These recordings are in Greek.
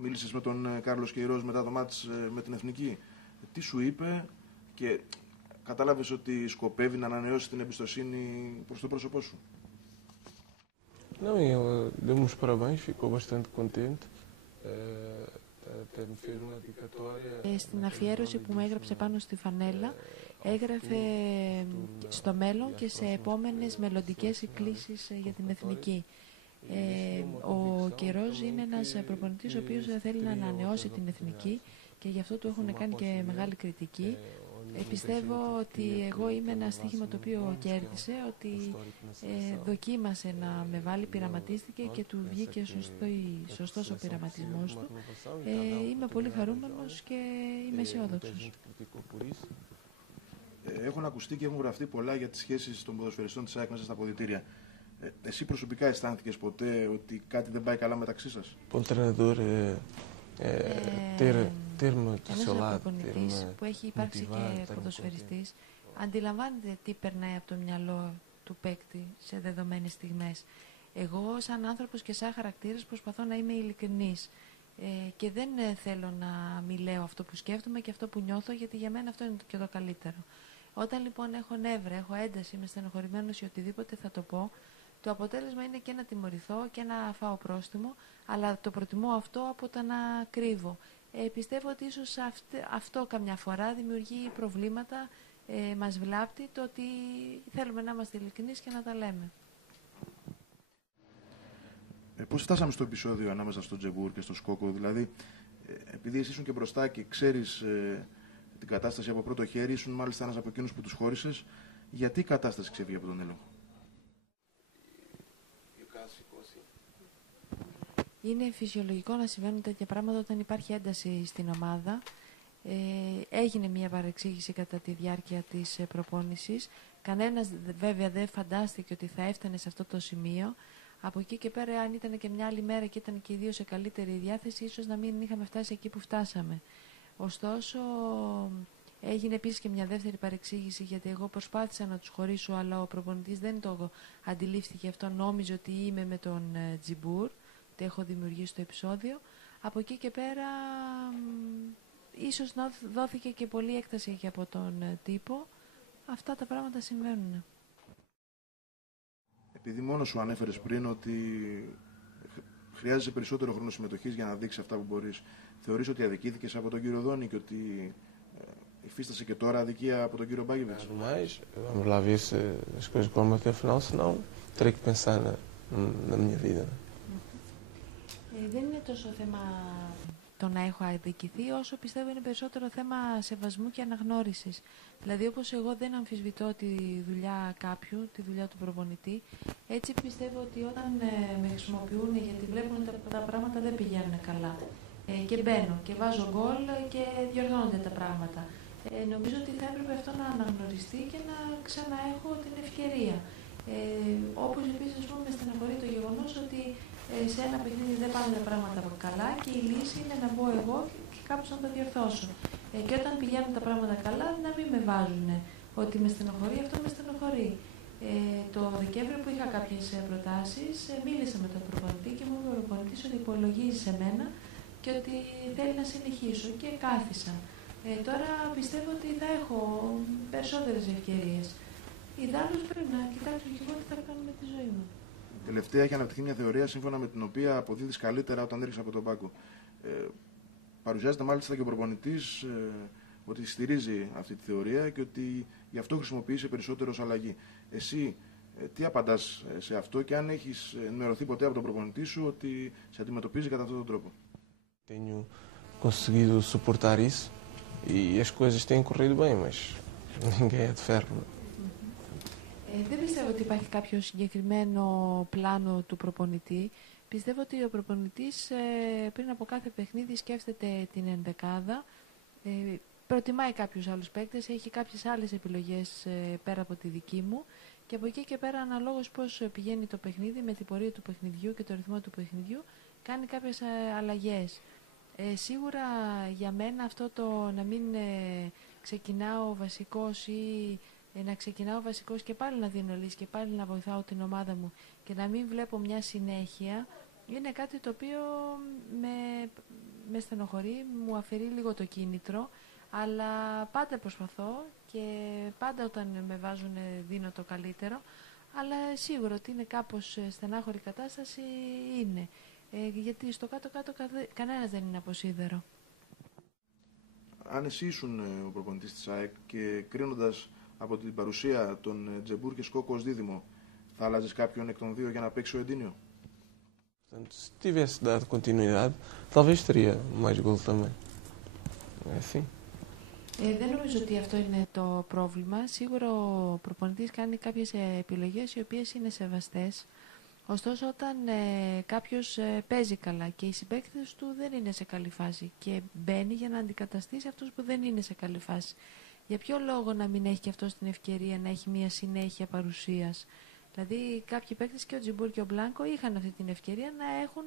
μίλησες με τον Κάρλος Κεϊρός μετά το μάτς με την Εθνική. Τι σου είπε και κατάλαβες ότι σκοπεύει να ανανεώσει την εμπιστοσύνη προς το πρόσωπό σου? Não, ele deu-me os parabéns, ficou bastante contente. Até me fez uma dedicatória. Στην αφιέρωση που μου έγραψε πάνω στη φανέλα, έγραφε στο μέλλον και σε επόμενες μελλοντικές εκκλήσεις για την Εθνική. Ο Κεϊρός είναι ένας προπονητής ο οποίος θέλει να ανανεώσει την Εθνική και γι' αυτό του έχουν κάνει και μεγάλη κριτική. Πιστεύω ότι εγώ είμαι ένα στοίχημα το οποίο κέρδισε, ότι δοκίμασε να με βάλει, πειραματίστηκε και του βγήκε σωστός ο πειραματισμός του. Είμαι πολύ χαρούμενος και είμαι αισιόδοξος. Έχουν ακουστεί και έχουν γραφτεί πολλά για τις σχέσεις των ποδοσφαιριστών της ΑΕΚ μέσα στα αποδυτήρια. Εσύ προσωπικά αισθάνθηκες ποτέ ότι κάτι δεν πάει καλά μεταξύ σας? Ένας προπονητής που έχει υπάρξει και ποδοσφαιριστής αντιλαμβάνεται τι περνάει από το μυαλό του παίκτη σε δεδομένες στιγμές. Εγώ σαν άνθρωπος και σαν χαρακτήρας προσπαθώ να είμαι ειλικρινής και δεν θέλω να μιλάω αυτό που σκέφτομαι και αυτό που νιώθω, γιατί για μένα αυτό είναι και το καλύτερο. Όταν λοιπόν έχω νεύρα, έχω ένταση, είμαι στενοχωρημένος ή οτιδήποτε θα το πω, το αποτέλεσμα είναι και να τιμωρηθώ και να φάω πρόστιμο, αλλά το προτιμώ αυτό από το να κρύβω. Πιστεύω ότι ίσως αυτό καμιά φορά δημιουργεί προβλήματα, μας βλάπτει το ότι θέλουμε να είμαστε ειλικρινείς και να τα λέμε. Πώς φτάσαμε στο επεισόδιο ανάμεσα στο Τζεμπούρ και στο Σκόκο, δηλαδή επειδή εσύ ήσουν και μπροστά και ξέρεις την κατάσταση από πρώτο χέρι, ήσουν μάλιστα ένας από εκείνους που τους χώρισες, γιατί η κατάσταση ξέφυγε από τον έλεγχο? Είναι φυσιολογικό να συμβαίνουν τέτοια πράγματα όταν υπάρχει ένταση στην ομάδα. Έγινε μια παρεξήγηση κατά τη διάρκεια της προπόνησης. Κανένας βέβαια δεν φαντάστηκε ότι θα έφτανε σε αυτό το σημείο. Από εκεί και πέρα, αν ήταν και μια άλλη μέρα και ήταν και οι δύο σε καλύτερη διάθεση, ίσως να μην είχαμε φτάσει εκεί που φτάσαμε. Ωστόσο, έγινε επίσης και μια δεύτερη παρεξήγηση, γιατί εγώ προσπάθησα να τους χωρίσω, αλλά ο προπονητής δεν το αντιλήφθηκε αυτό. Νόμιζε ότι είμαι με τον Τζιμπούρ, ότι έχω δημιουργήσει το επεισόδιο. Από εκεί και πέρα, ίσως να δόθηκε και πολλή έκταση και από τον τύπο. Αυτά τα πράγματα συμβαίνουν. Επειδή μόνο σου ανέφερες πριν ότι χρειάζεσαι περισσότερο χρόνο συμμετοχής για να δείξεις αυτά που μπορείς, θεωρείς ότι αδικήθηκες από τον κύριο Δόνη και ότι υφίστασε και τώρα αδικία από τον κύριο Μπάγεβιτς? Vamos lá ver se as coisas correm até o final, senão terei que pensar na minha vida. Δεν είναι τόσο θέμα το να έχω αδικηθεί, όσο πιστεύω είναι περισσότερο θέμα σεβασμού και αναγνώρισης. Δηλαδή, όπως εγώ δεν αμφισβητώ τη δουλειά κάποιου, τη δουλειά του προπονητή, έτσι πιστεύω ότι όταν με χρησιμοποιούν γιατί βλέπουν ότι τα πράγματα δεν πηγαίνουν καλά και μπαίνω και βάζω γκολ και διορθώνονται τα πράγματα, νομίζω ότι θα έπρεπε αυτό να αναγνωριστεί και να ξαναέχω την ευκαιρία. Όπως επίσης, με στεναχωρεί το γεγονός ότι σε ένα παιχνίδι δεν πάνε τα πράγματα καλά και η λύση είναι να μπω εγώ και κάπως να τα διορθώσω. Και όταν πηγαίνουν τα πράγματα καλά, να μην με βάζουν ότι με στενοχωρεί, αυτό με στενοχωρεί. Το Δεκέμβριο που είχα κάποιες προτάσεις, μίλησα με τον προπονητή και μου είπε ο προπονητής ότι υπολογίζει σε μένα και ότι θέλει να συνεχίσω και κάθισα. Τώρα πιστεύω ότι θα έχω περισσότερες ευκαιρίες. Ιδάλλως πρέπει να κοιτάξω και εγώ τι θα κάνω με τη ζωή μου. Τελευταία έχει αναπτυχθεί μια θεωρία σύμφωνα με την οποία αποδίδεις καλύτερα όταν έρχεσαι από τον πάγκο. Παρουσιάζεται μάλιστα και ο προπονητής ότι στηρίζει αυτή τη θεωρία και ότι γι' αυτό χρησιμοποιείσαι περισσότερο ως αλλαγή. Εσύ τι απαντάς σε αυτό και αν έχεις ενημερωθεί ποτέ από τον προπονητή σου ότι σε αντιμετωπίζει κατά αυτόν τον τρόπο? Tenho conseguido suportar isso e as coisas têm corrido bem, mas ninguém é de ferro. Δεν πιστεύω ότι υπάρχει κάποιο συγκεκριμένο πλάνο του προπονητή. Πιστεύω ότι ο προπονητής πριν από κάθε παιχνίδι σκέφτεται την ενδεκάδα, προτιμάει κάποιους άλλους παίκτες, έχει κάποιες άλλες επιλογές πέρα από τη δική μου και από εκεί και πέρα, αναλόγως πώς πηγαίνει το παιχνίδι, με την πορεία του παιχνιδιού και το ρυθμό του παιχνιδιού, κάνει κάποιες αλλαγές. Σίγουρα για μένα αυτό το να μην ξεκινάω βασικός ή να ξεκινάω βασικός και πάλι να δίνω λύση και πάλι να βοηθάω την ομάδα μου και να μην βλέπω μια συνέχεια, είναι κάτι το οποίο με στενοχωρεί, μου αφαιρεί λίγο το κίνητρο, αλλά πάντα προσπαθώ και πάντα όταν με βάζουν δίνω το καλύτερο, αλλά σίγουρο ότι είναι κάπως στενάχωρη κατάσταση είναι, γιατί στο κάτω-κάτω κανένας δεν είναι από σίδερο. Αν εσύ ήσουν ο προπονητής της ΑΕΚ και κρίνοντας από την παρουσία των Τζεμπούρ και Σκόκο ως δίδυμο, θα άλλαζες κάποιον εκ των δύο για να παίξει ο Εντίνιο? Portanto, se tivesse dado continuidade, talvez teria mais gol também. É assim. Δεν νομίζω ότι αυτό είναι το πρόβλημα. Σίγουρα ο προπονητής κάνει κάποιες επιλογές οι οποίες είναι σεβαστές. Ωστόσο, όταν κάποιος παίζει καλά και οι συμπαίκτες του δεν είναι σε καλή φάση και μπαίνει για να αντικαταστήσει αυτούς που δεν είναι σε καλή φάση, για ποιο λόγο να μην έχει και αυτός την ευκαιρία να έχει μια συνέχεια παρουσίας? Δηλαδή, κάποιοι παίκτες και ο Τζιμπούρ και ο Μπλάνκο είχαν αυτή την ευκαιρία να έχουν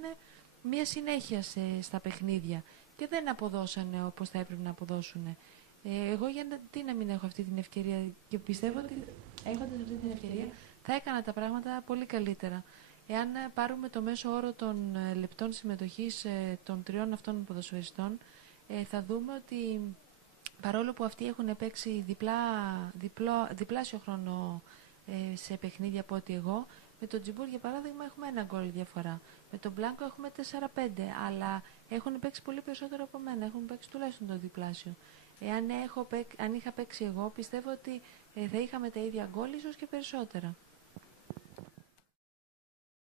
μια συνέχεια στα παιχνίδια και δεν αποδώσανε όπως θα έπρεπε να αποδώσουν. Εγώ γιατί να μην έχω αυτή την ευκαιρία, και πιστεύω ότι έχοντας αυτή την ευκαιρία θα έκανα τα πράγματα πολύ καλύτερα. Εάν πάρουμε το μέσο όρο των λεπτών συμμετοχής των τριών αυτών ποδοσφαιριστών, θα δούμε ότι παρόλο που αυτοί έχουν παίξει διπλάσιο χρόνο σε παιχνίδια από ότι εγώ, με τον Τζιμπούρ για παράδειγμα έχουμε 1 γκολ διαφορά. Με τον Μπλάνκο έχουμε 4-5, αλλά έχουν παίξει πολύ περισσότερο από μένα, έχουν παίξει τουλάχιστον το διπλάσιο. Αν είχα παίξει εγώ, πιστεύω ότι θα είχαμε τα ίδια γκολ, ίσως και περισσότερα.